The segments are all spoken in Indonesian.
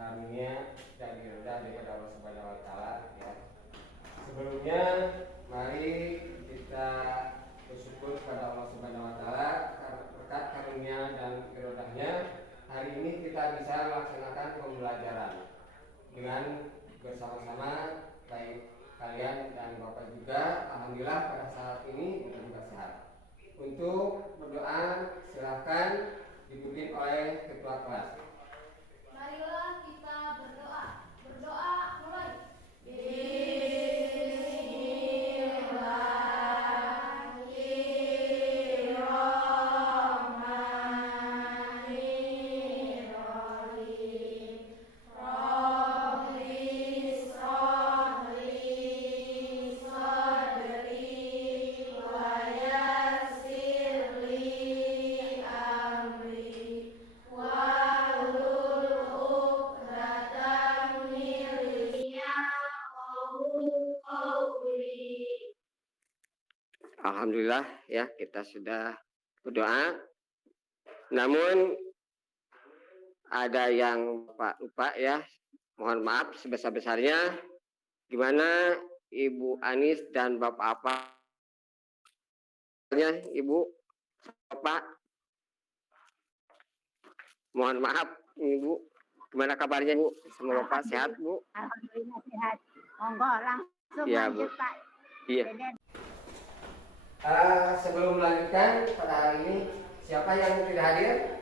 karunia dan ridha daripada Allah Subhanahu wa taala ya. Sebelumnya mari kita bersyukur kepada Allah Subhanahu wa taala berkat karunia dan ridha-Nya hari ini kita bisa melaksanakan pembelajaran dengan bersama-sama, baik kalian dan Bapak juga. Alhamdulillah pada saat ini kita juga sehat. Untuk berdoa silakan dipimpin oleh ketua kelas. Marilah kita berdoa. Berdoa mulai. Alhamdulillah ya, kita sudah berdoa. Namun ada yang lupa ya. Mohon maaf sebesar-besarnya. Gimana Ibu Anis dan Bapak apa? Ibu, Bapak. Mohon maaf Ibu. Gimana kabarnya Bu? Semua Bapak sehat Bu? Alhamdulillah sehat. Monggo langsung ya, lanjut Bu. Pak. Iya. Sebelum melanjutkan pada hari ini, siapa yang tidak hadir?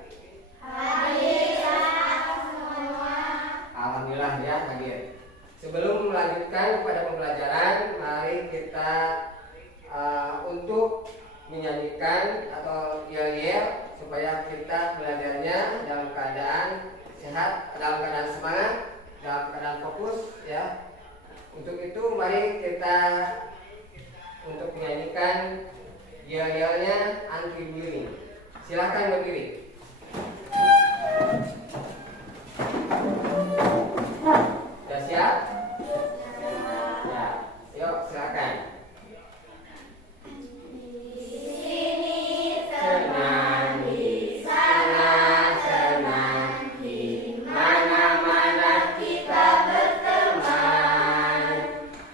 Hadir semua. Alhamdulillah ya hadir. Sebelum melanjutkan pada pembelajaran, mari kita untuk menyanyikan atau yel-yel supaya kita belajarnya dalam keadaan sehat, dalam keadaan semangat, dalam keadaan fokus ya. Untuk itu mari kita untuk menyanyikan yel-yelnya anti bullying. Silakan berdiri. Sudah siap? Ya, yuk silakan. Senang di sana, senang di mana-mana kita berteman.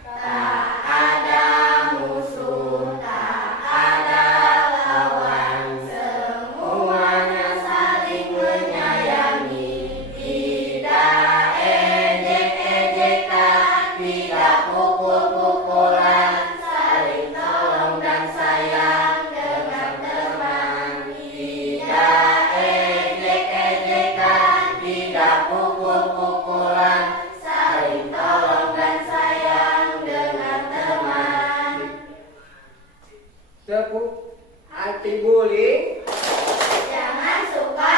Tak ada musuh, tak ada lawan, semuanya saling menyayangi. Tidak ejek-ejekan, tidak pukul-pukulan, saling tolong dan sayang dengan teman. Tidak ejek-ejekan, tidak pukul-pukulan, saling tolong dan sayang dengan teman. Tepuk anti bullying. Jangan suka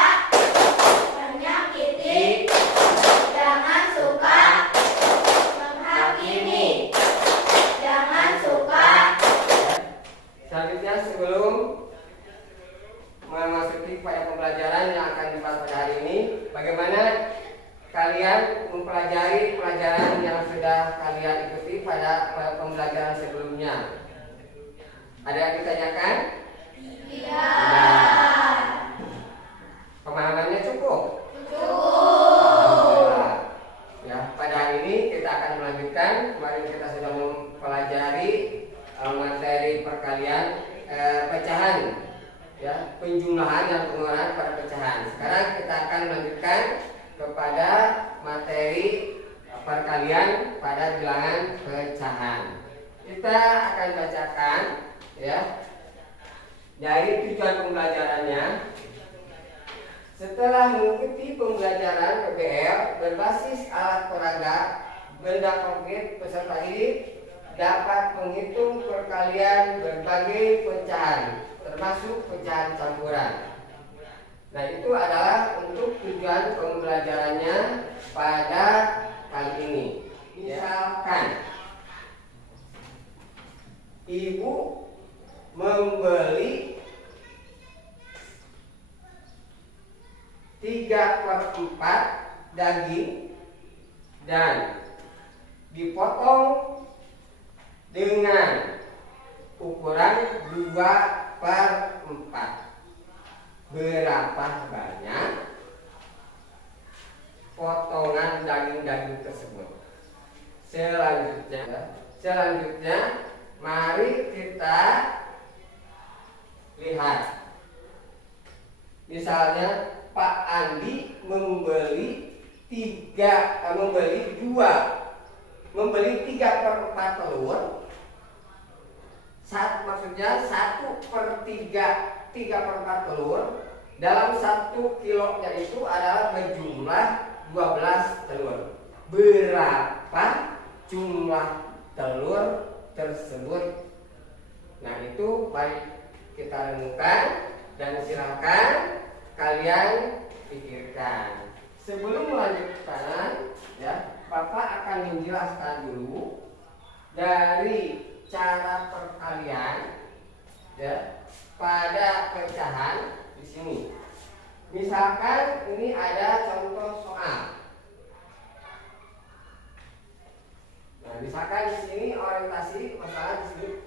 menyakiti. Jangan suka menghakimi. Jangan suka. Selanjutnya sebelum memasuki pada pembelajaran yang akan dibahas pada hari ini, bagaimana kalian mempelajari pelajaran yang sudah kalian ikuti pada pembelajaran sebelumnya? Ada yang ditanyakan? Iya. Pemahamannya cukup? Cukup. Ya, pada hari ini kita akan melanjutkan. Kemarin kita sudah mempelajari materi perkalian pecahan, ya, penjumlahan dan pengurangan pada pecahan. Sekarang kita akan melanjutkan kepada materi perkalian pada bilangan pecahan. Kita akan bacakan ya dari tujuan pembelajarannya. Setelah mengikuti pembelajaran PBL berbasis alat peraga, benda konkret, peserta didik dapat menghitung perkalian berbagai pecahan, termasuk pecahan campuran. Nah, itu adalah untuk tujuan pembelajarannya pada kali ini. Misalkan ibu membeli 3/4 daging dan dipotong dengan ukuran 2/4. Berapa banyak potongan daging-daging tersebut. Selanjutnya mari kita lihat. Misalnya Pak Andi membeli 3/4 telur. Maksudnya 1/3 telur dalam 1 kilonya itu adalah berjumlah 12 telur. Berapa jumlah telur tersebut? Nah, itu baik kita renungkan dan silakan kalian pikirkan. Sebelum melanjutkan, ya, Bapak akan menjelaskan dulu dari cara perkalian, ya, pada pecahan di sini. Misalkan ini ada contoh soal. Nah, misalkan di sini orientasi masalah di sini.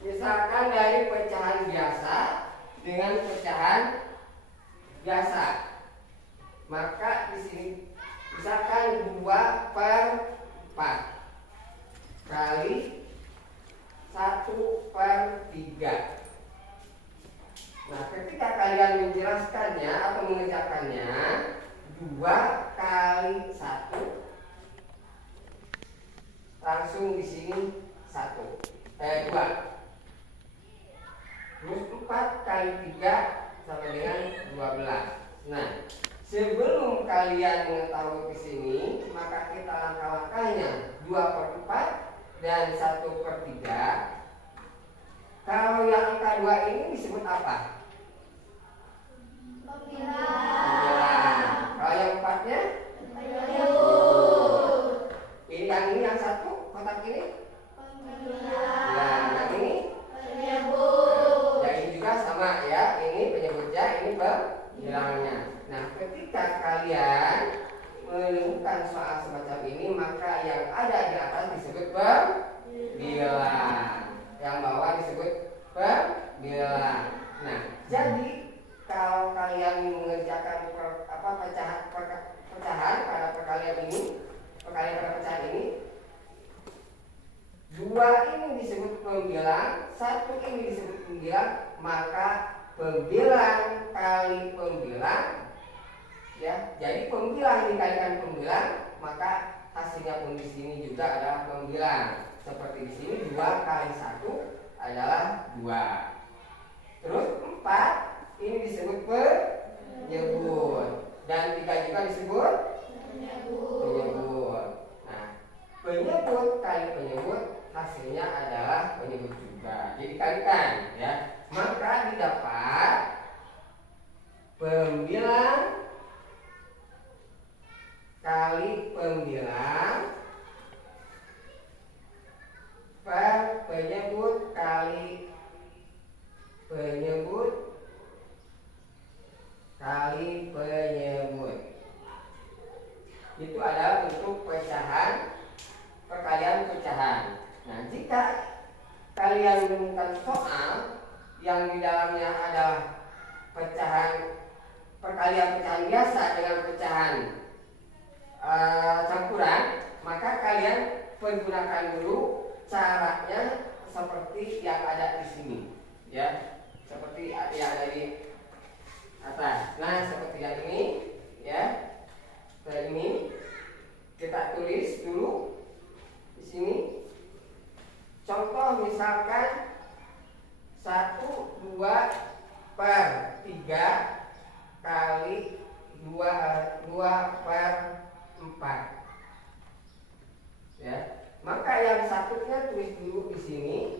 Misalkan dari pecahan biasa dengan pecahan biasa, maka di sini misalkan 2/4 kali 1/3. Nah, ketika kalian menjelaskannya atau mengerjakannya, 2 kali 1 langsung di sini 2. Terus 4 kali 3 sama dengan 12. Nah, sebelum kalian mengetahui ke sini, maka kita langkah-langkahnya 2/4 dan 1/3. Kalau yang angka 2 ini disebut apa? Pembilang. Kalau yang 4-nya? Penyebut. Ini yang 1 kotak ini? Pembilang. Nah, yang ini? Penyebut. Yang ini juga sama ya. Ini penyebutnya, ini pembilangnya. Nah, ketika kalian menemukan soal semacam ini, maka yang ada di atas disebut pembilang, yang bawah disebut pembilang. Nah, jadi kalau kalian mengerjakan pecahan pada perkalian pada pecahan ini, 2 ini disebut pembilang, 1 ini disebut pembilang, maka pembilang kali pembilang, ya. Jadi pembilang dikalikan pembilang, maka hasilnya pun di sini juga adalah pembilang. Seperti di sini 2 kali 1 adalah 2. Terus 4 ini disebut penyebut, dan 3 juga disebut penyebut. Nah, penyebut kali penyebut hasilnya adalah penyebut juga. Jadi kalikan, ya. Maka didapat pembilang kali pembilang per penyebut kali penyebut kali penyebut. Itu adalah bentuk pecahan, perkalian pecahan. Nah, jika kalian menemukan soal yang di dalamnya adalah perkalian pecahan biasa dengan pecahan campuran, maka kalian pergunakan dulu caranya seperti yang ada di sini, ya, seperti yang ada di atas. Nah, seperti yang ini, ya. Ini kita tulis dulu di sini. Contoh misalkan 1/2/3 kali 2/4. Ya. Maka yang satunya tulis dulu di sini,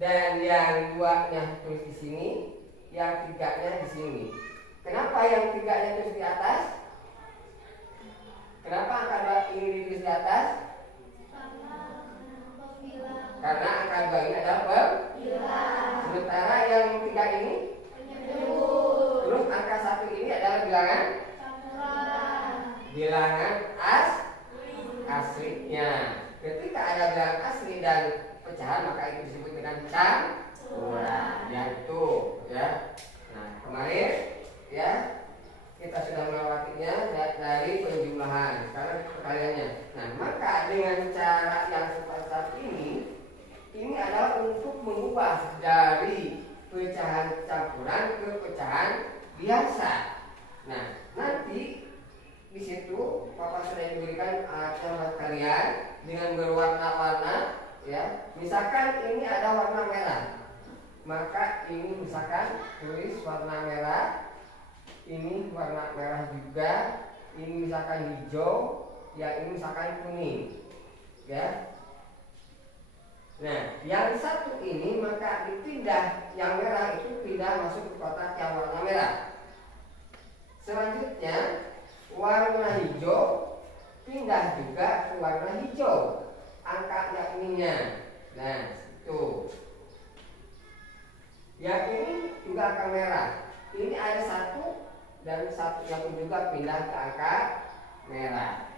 dan yang 2-nya tulis di sini, yang 3-nya di sini. Kenapa yang 3-nya tulis di atas? Kenapa angka 2 ini ditulis di atas? Karena angka 2 ini adalah pembilang. Sementara yang 3 ini Penyebut. terus angka 1 ini adalah bilangan Campuran. bilangan aslinya. Ketika ada bilangan asli dan pecahan, maka itu disebut dengan campuran. Ya, itu, ya. Nah, kemarin, ya, kita sudah melewatinya dari penjumlahan, sekarang perkaliannya. Nah, maka dengan cara yang seperti ini adalah untuk mengubah dari pecahan campuran ke pecahan biasa. Nah, nanti di situ Bapak sudah diberikan contoh kalian dengan berwarna-warna, ya. Misalkan ini ada warna merah, maka ini misalkan tulis warna merah, ini warna merah juga, ini misalkan hijau, ya ini misalkan kuning, ya. Nah, yang satu ini maka dipindah, yang merah itu pindah masuk ke kotak yang warna merah. Selanjutnya warna hijau pindah juga ke warna hijau, angka yang ininya. Nah, itu. Yang ini juga angka merah. Ini ada satu dan satunya pun juga pindah ke angka merah.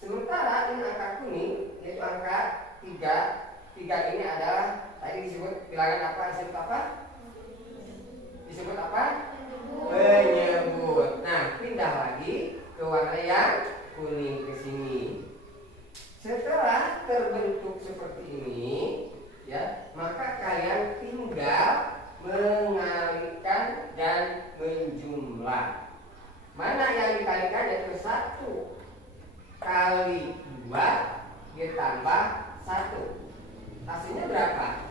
Sementara ini angka kuning, yaitu angka 3. 3 ini adalah tadi disebut bilangan apa? Disebut apa? Disebut apa? Penyebut. Nah, pindah lagi ke warna yang kuning ke sini. Setelah terbentuk seperti ini, ya, maka kalian tinggal mengalihkan dan menjumlah. Mana yang dikalikan? Yaitu 1 kali 2 ditambah 1. Hasilnya berapa?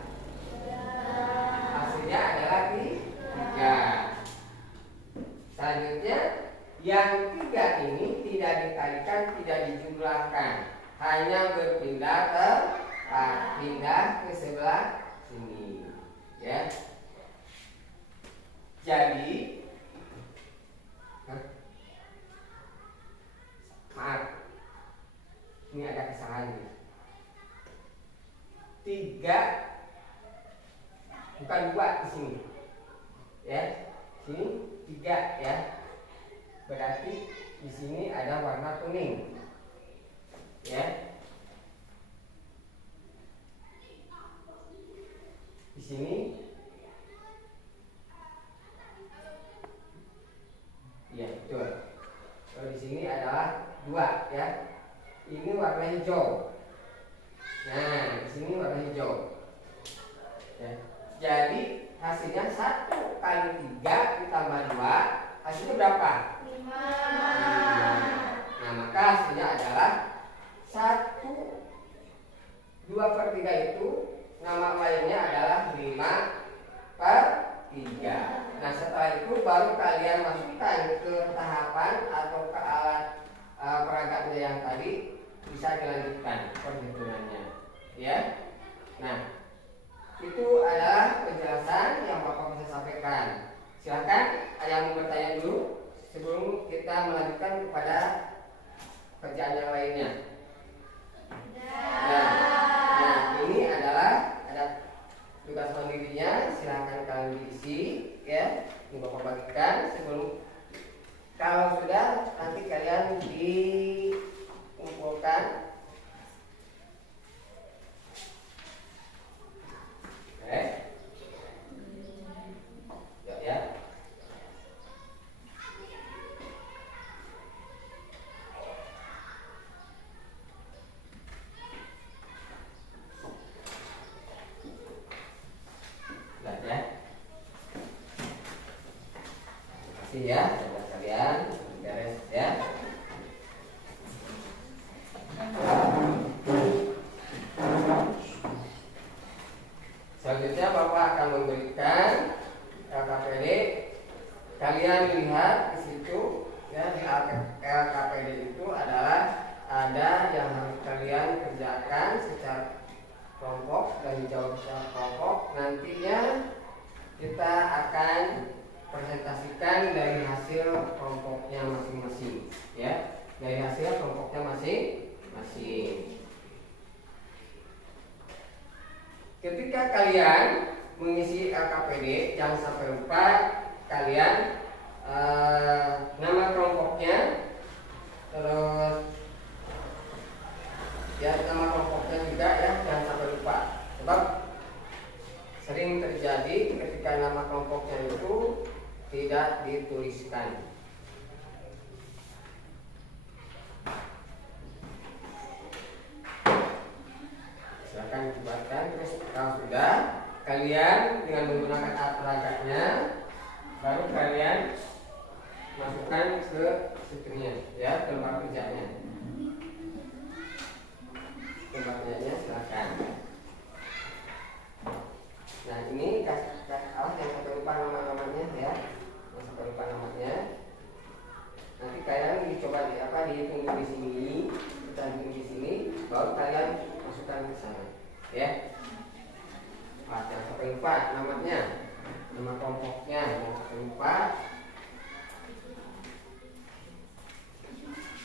Hasilnya adalah 3. Selanjutnya yang 3 ini tidak dikalikan, tidak dijumlahkan, hanya berpindah ke sebelah sini, ya. Jadi maaf, ini ada kesalahan nih. 3 bukan 2 di sini, ya. Sini 3, ya. Berarti di sini ada warna kuning, ya. Di sini ya, betul. Kalau di sini adalah 2, ya. Ini warna hijau. Nah, di sini warna hijau. Ya. Jadi hasilnya 1 kali 3 ditambah 2, hasilnya berapa? 5. Nah, maka hasilnya adalah 2/3 itu nama lainnya adalah 5/3. Nah, setelah itu baru kalian masukkan ke tahapan atau ke alat perangkatnya yang tadi, bisa dilanjutkan perhitungannya, ya. Nah, itu adalah penjelasan yang Bapak bisa sampaikan. Silakan ada yang mau bertanya dulu sebelum kita melanjutkan kepada kerjaan yang lainnya. Nah, ini adalah ada tugas mandirinya, silakan kalian diisi, ya. Ini Bapak bagikan sebelum, kalau sudah nanti kalian dikumpulkan. Ya. Terima kasih ya, teman kalian, beres ya. Selanjutnya Bapak akan memberikan LKPD. Kalian lihat di situ, ya, di LKPD itu adalah ada yang harus kalian kerjakan secara kelompok dan dijawab secara kelompok. Nantinya kita akan presentasikan dari hasil kelompoknya masing-masing, ya, dari hasil kelompoknya masing-masing. Ketika kalian mengisi LKPD, jangan sampai lupa kalian nama kelompoknya, terus ya nama kelompoknya juga, ya, jangan sampai lupa. Sebab sering terjadi ketika nama kelompoknya itu tidak dituliskan. sini, kita bikin di sini, baru kalian masukkan ke sana, ya. Jangan sampai lupa namanya, nama kelompoknya, jangan sampai lupa.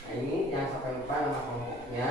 Nah, ini jangan sampai lupa nama kelompoknya.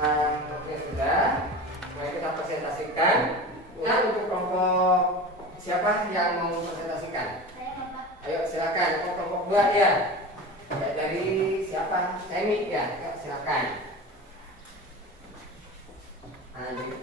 Oke, sudah. Mari kita presentasikan. Nah, untuk kelompok siapa yang mau presentasikan? Ayo silakan. Untuk kelompok 2 ya. Dari siapa? Semi ya. Ayo, silakan. Nah, jadi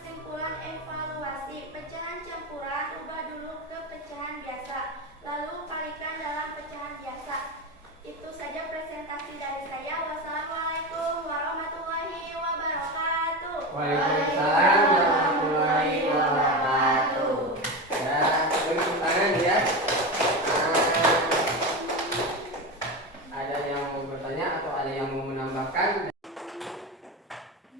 kesimpulan evaluasi pecahan campuran ubah dulu ke pecahan biasa, lalu kalikan dalam pecahan biasa. Itu saja presentasi dari saya. Wassalamualaikum warahmatullahi wabarakatuh. Waalaikumsalam warahmatullahi wabarakatuh. Ya, beri tepuk tangan ya. Ada yang mau bertanya atau ada yang mau menambahkan?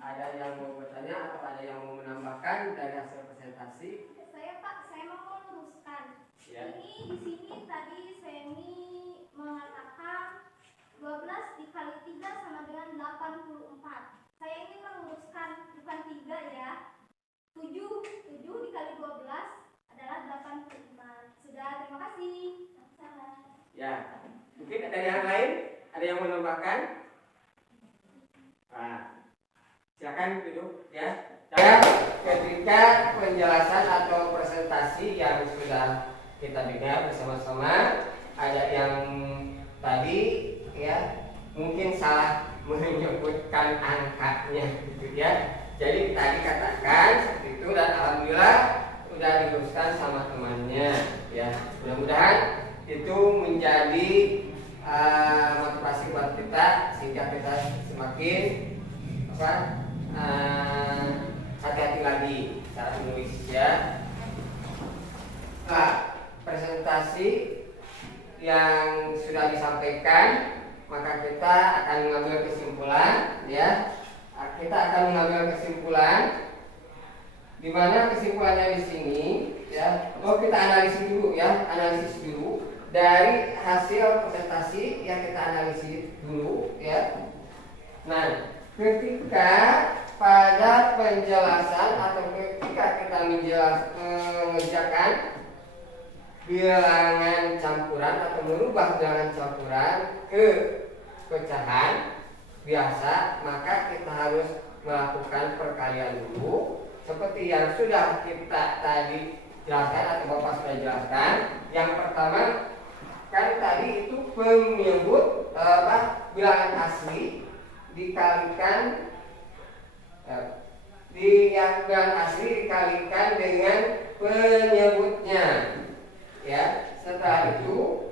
Ada yang mau bertanya atau ada yang mau menambahkan dari hasil presentasi? Saya mau meluruskan. Ya. Ini di sini tadi Semi mengatakan 12 dikali 3 sama dengan 84. Saya ingin meluruskan, bukan 3 ya. 7 dikali 12 adalah 84. Sudah, terima kasih. Sama-sama. Ya. Mungkin ada yang lain? Ada yang mau menambahkan? Nah, silakan duduk ya. Dan ketika penjelasan atau presentasi yang sudah kita dengar bersama-sama, ada yang tadi ya mungkin salah menyebutkan angkanya gitu ya. Jadi tadi katakan seperti itu dan alhamdulillah sudah diluruskan sama temannya ya. Mudah-mudahan itu menjadi motivasi buat kita sehingga kita semakin hati-hati lagi saat menulis ya. Nah, presentasi yang sudah disampaikan, maka kita akan mengambil kesimpulan ya. Kita akan mengambil kesimpulan di mana kesimpulannya di sini ya. Kita analisis dulu ya, analisis dulu dari hasil presentasi yang kita analisis dulu ya. Nah, ketika pada penjelasan atau ketika kita mengerjakan bilangan campuran atau merubah bilangan campuran ke pecahan biasa, maka kita harus melakukan perkalian dulu seperti yang sudah kita tadi jelaskan atau Bapak sudah jelaskan. Yang pertama kan tadi itu penyebut bilangan asli dikalikan bilangan asli dikalikan dengan penyebutnya ya. Setelah itu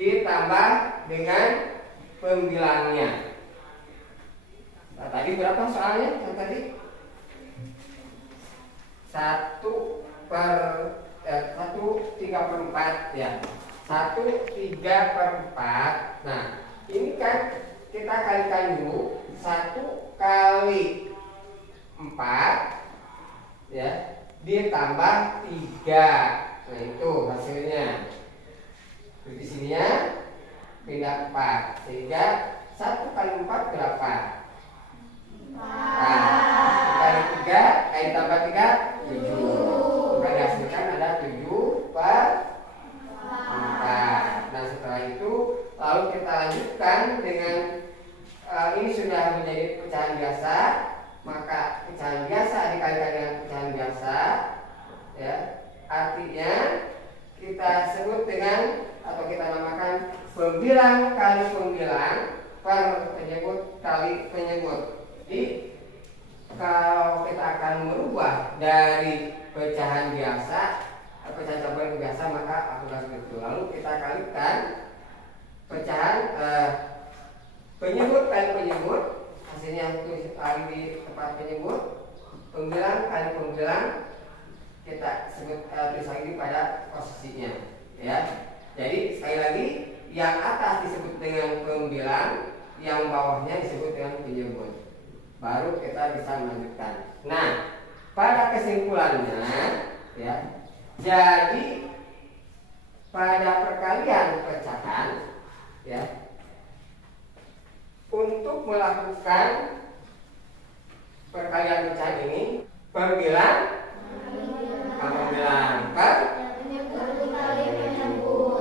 ditambah dengan pembilangnya. Nah, tadi berapa soalnya? Yang tadi 1/3/4 ya. 1/3/4. Nah, ini kan kita kalikan dulu 1 kali 4 ya ditambah 3. Nah, itu hasilnya. Di sininya pindah 4 sehingga 1 kali 4 berapa? 4 kali 3 ditambah 3 7. Maka dihasilkan ada 7/4. Nah, setelah itu lalu kita lanjutkan dengan ini sudah menjadi pecahan biasa, maka pecahan biasa dikalikan dengan pecahan biasa ya. Artinya kita sebut dengan atau kita namakan pembilang kali pembilang per penyebut kali penyebut. Jadi kalau kita akan merubah dari pecahan biasa pecahan campuran biasa maka lakukan seperti itu. Lalu kita kalikan pecahan penyebut kali penyebut, hasilnya tulis kali di tempat penyebut, pembilang kali pembilang, kita sebut tulis lagi pada posisinya ya. Jadi sekali lagi yang atas disebut dengan pembilang, yang bawahnya disebut dengan penyebut. Baru kita bisa melanjutkan. Nah, pada kesimpulannya ya, jadi pada perkalian pecahan ya, untuk melakukan perkalian pecahan ini pembilang per.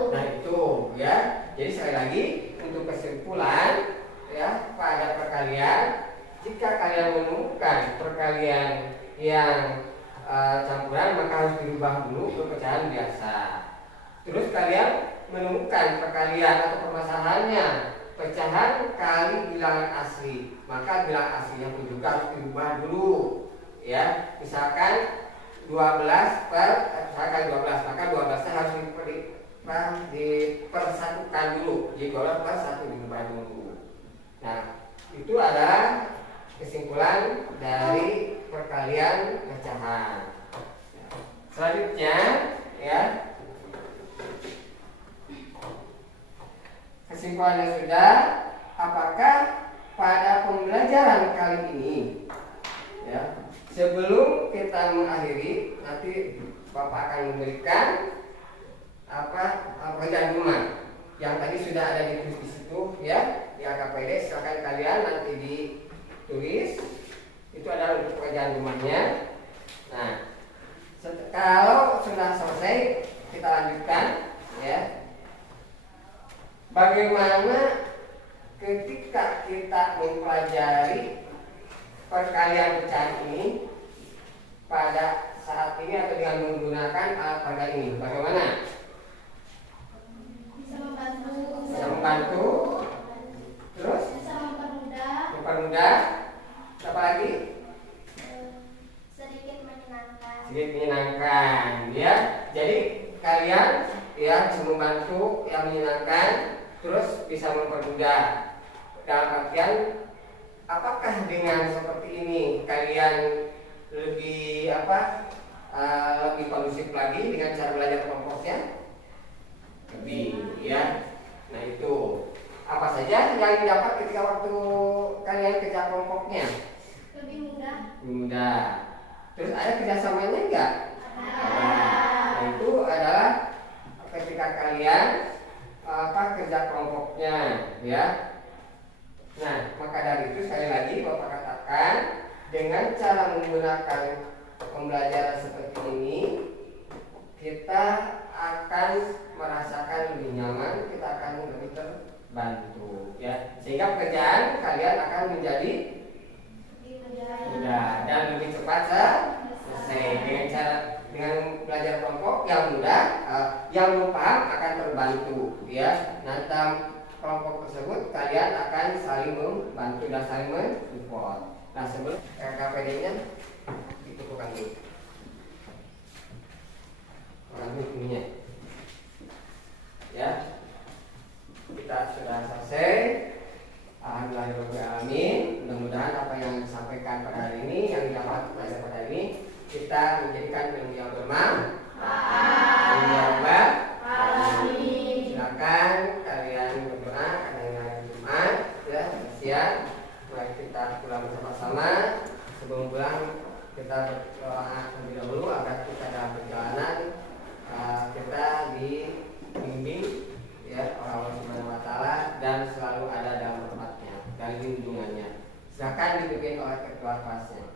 Nah, itu ya. Jadi sekali lagi untuk kesimpulan ya, pada perkalian jika kalian menemukan perkalian yang campuran maka harus dirubah dulu ke pecahan biasa. Terus kalian menemukan perkalian atau permasalahannya pecahan kali bilangan asli, maka bilangan aslinya pun juga harus dirubah dulu ya. Misalkan 12 misalkan 12, maka 12 nya harus dipersatukan dulu. Jadi 12 per 1 dirubah dulu. Nah, itu adalah kesimpulan dari perkalian pecahan. Selanjutnya ya, kesimpulannya sudah. Apakah pada pembelajaran kali ini ya, sebelum kita mengakhiri nanti Bapak akan memberikan pekerjaan rumah yang tadi sudah ada ditulis di situ ya di AKPD. Silakan kalian nanti ditulis, itu adalah untuk pekerjaan rumahnya. Nah, kalau sudah selesai kita lanjutkan ya. Bagaimana ketika kita mempelajari perkalian pecahan ini pada saat ini atau dengan menggunakan alat pada ini? Bagaimana? Bisa membantu. Terus? Bisa mempermudah. Mempermudah. Apa lagi? Sedikit menyenangkan. Sedikit menyenangkan, ya. Jadi kalian ya bisa membantu, yang menyenangkan, terus bisa mempermudah. Dalam artian, apakah dengan seperti ini kalian lebih lebih kondusif lagi dengan cara belajar kelompoknya? Lebih, ya. Nah, itu apa saja yang didapat ketika waktu kalian kerja kelompoknya? Lebih mudah. Lebih mudah. Terus ada kerjasamanya enggak? Nah, itu adalah ketika kalian kerja kelompoknya, ya. Nah, maka dari itu sekali lagi Bapak katakan, dengan cara menggunakan pembelajaran seperti ini, kita akan merasakan lebih nyaman, kita akan lebih terbantu, ya. Sehingga pekerjaan kalian akan menjadi mudah dan lebih cepat selesai dengan belajar kelompok yang mudah, yang belum paham akan terbantu, ya. Nah, dalam kelompok tersebut kalian akan saling membantu dan saling mensupport. Nah, sebelum KPD-nya ditentukan dulu. Orang ininya, ya. selesai. Alhamdulillahirobbilalamin. Mudah-mudahan apa yang disampaikan pada hari ini, yang didapat pada hari ini, kita menjadikan ilmu yang bermanfaat. Silakan kalian berdoa karena hari Jumat ya, siang. Mari kita pulang bersama-sama. Sebelum pulang kita berdoa terlebih dahulu agar kita dalam perjalanan kita dibimbing ya oleh Allah Subhanahu wa taala dan selalu ada dalam tempatnya dan lindungannya. Silakan dipimpin oleh ketua kelasnya.